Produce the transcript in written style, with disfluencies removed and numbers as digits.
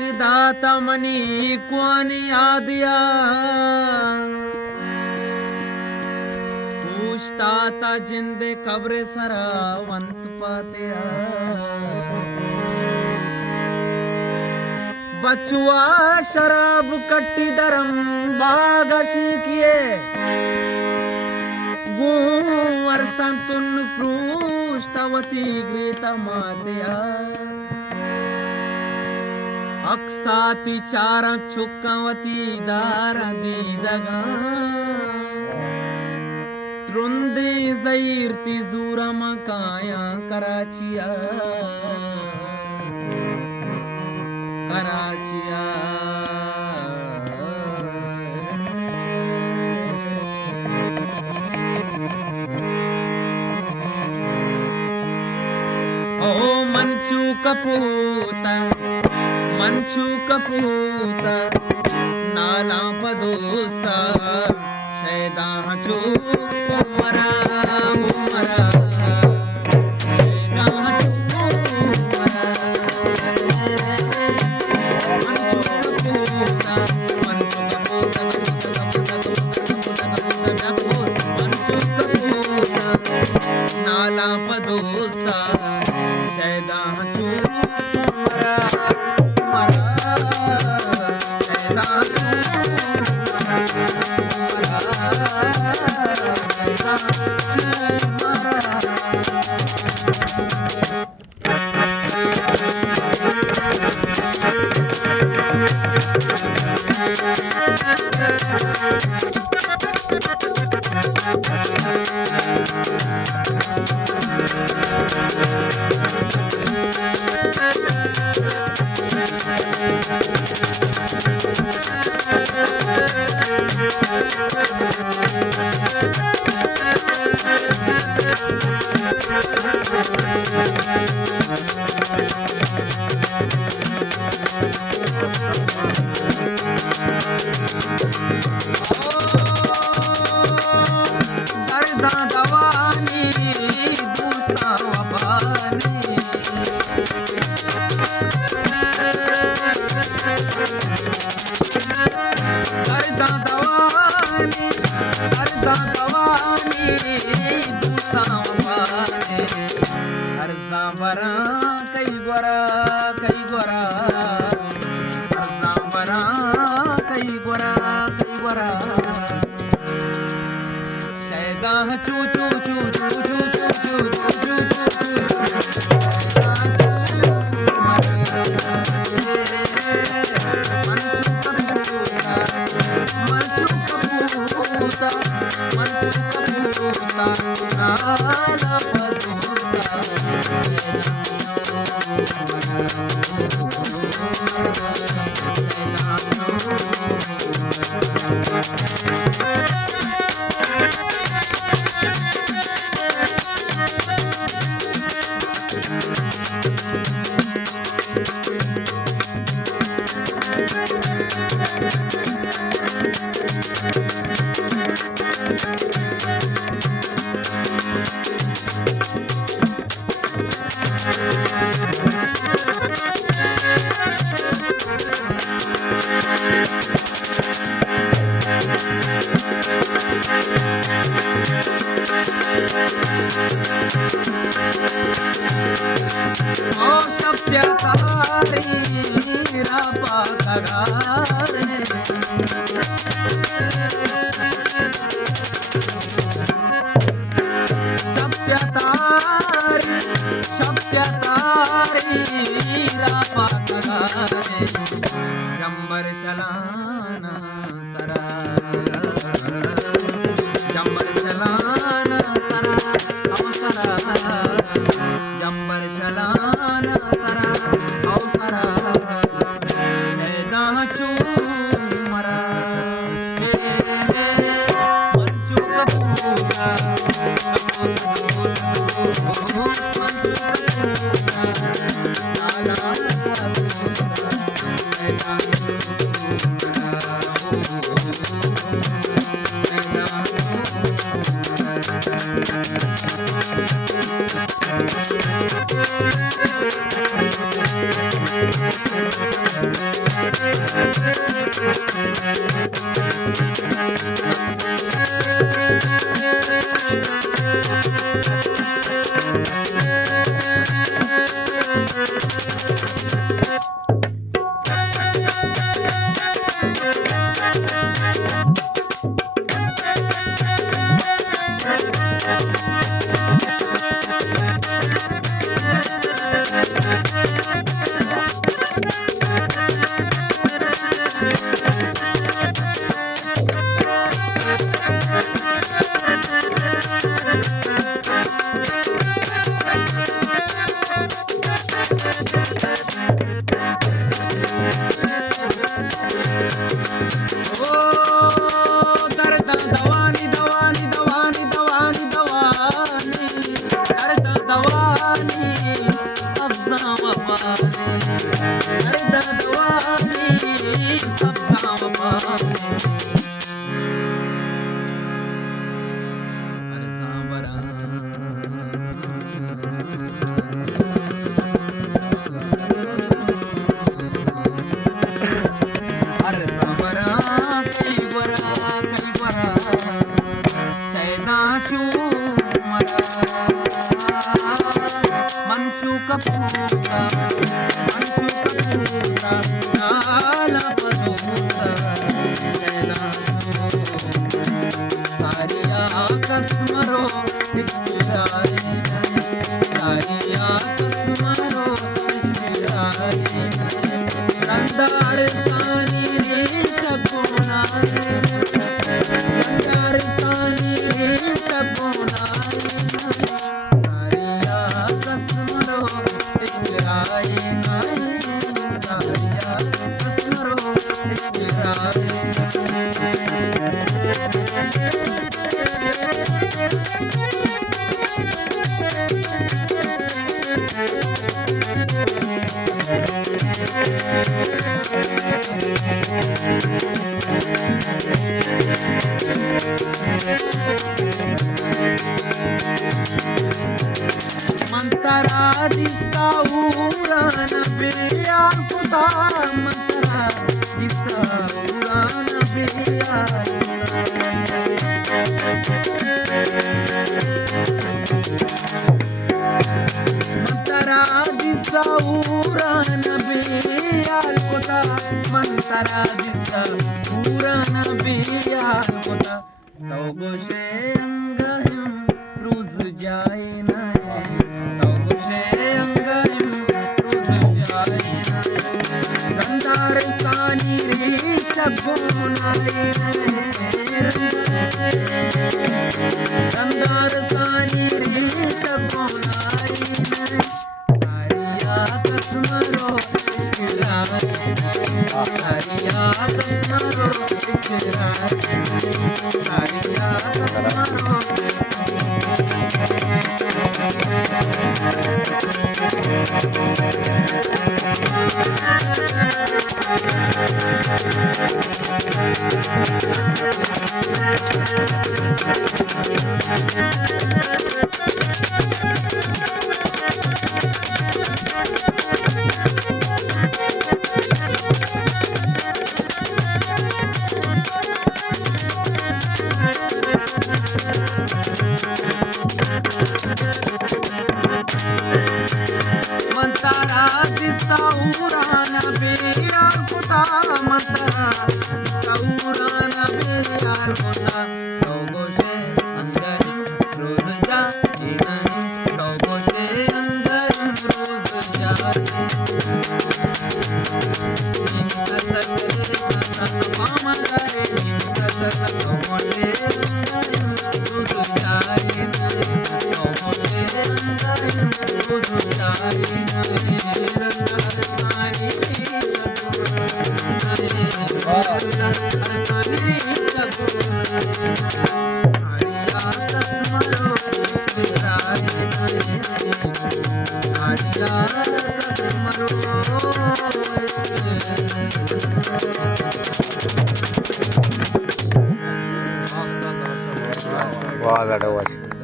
दाता मनी कोनी आदिया पूछता था जिंदे कब्रे सरावंत पातिया बचुआ शराब कट्टी दरम बागशी किए गुवर संतुन पृष्ठवती गृता मातया अक्साती चारा छुक्कावती दारा दीदगा त्रुंदी जैरती जूरा मकाया कराचिया कराचिया ओ मंचू कपूता नाला पदोसा शैदा चू उमरा उमरा शैदा चू उमरा नाला पदोसा शैदा चू उमरा उमरा शैदा दवानी दूसरा वफानी दूसरा वफानी अर्जा बरा कई गोरा अर्जा बरा कई गोरा शैदा चू चू चू चू चू चू चू जंबर चलाना सरा जंबर चलाना सरा अवसरा जंबर चलाना सरा अवसरा शैदा चू मरा मंचू कपूरा Thank you. Manchu kaputa, nala paduta, sariya kasmaro, sariya kasmaro, randar sani sabona, randar sani sabona. Mantara dista uran beya kuta, mantara dista uran beya. Mantara dista uran beya kuta, mantara dista uran beya kuta. Tau goshe angahim ruz jaye na. Randar sani re sabonai, randar sani re sabonai, sariya kasmaro iskilai, sariya kasmaro iskilai, sariya kasmaro. Mantara dista uran beya kuta, mantara dista uran beya kuta. Tau goshe angahim roz jaye, tau goshe angahim roz jaye. Sat mama gare, sat tau goshe angahim roz jaye, tau goshe angahim roz jaye. Hariya kasmaro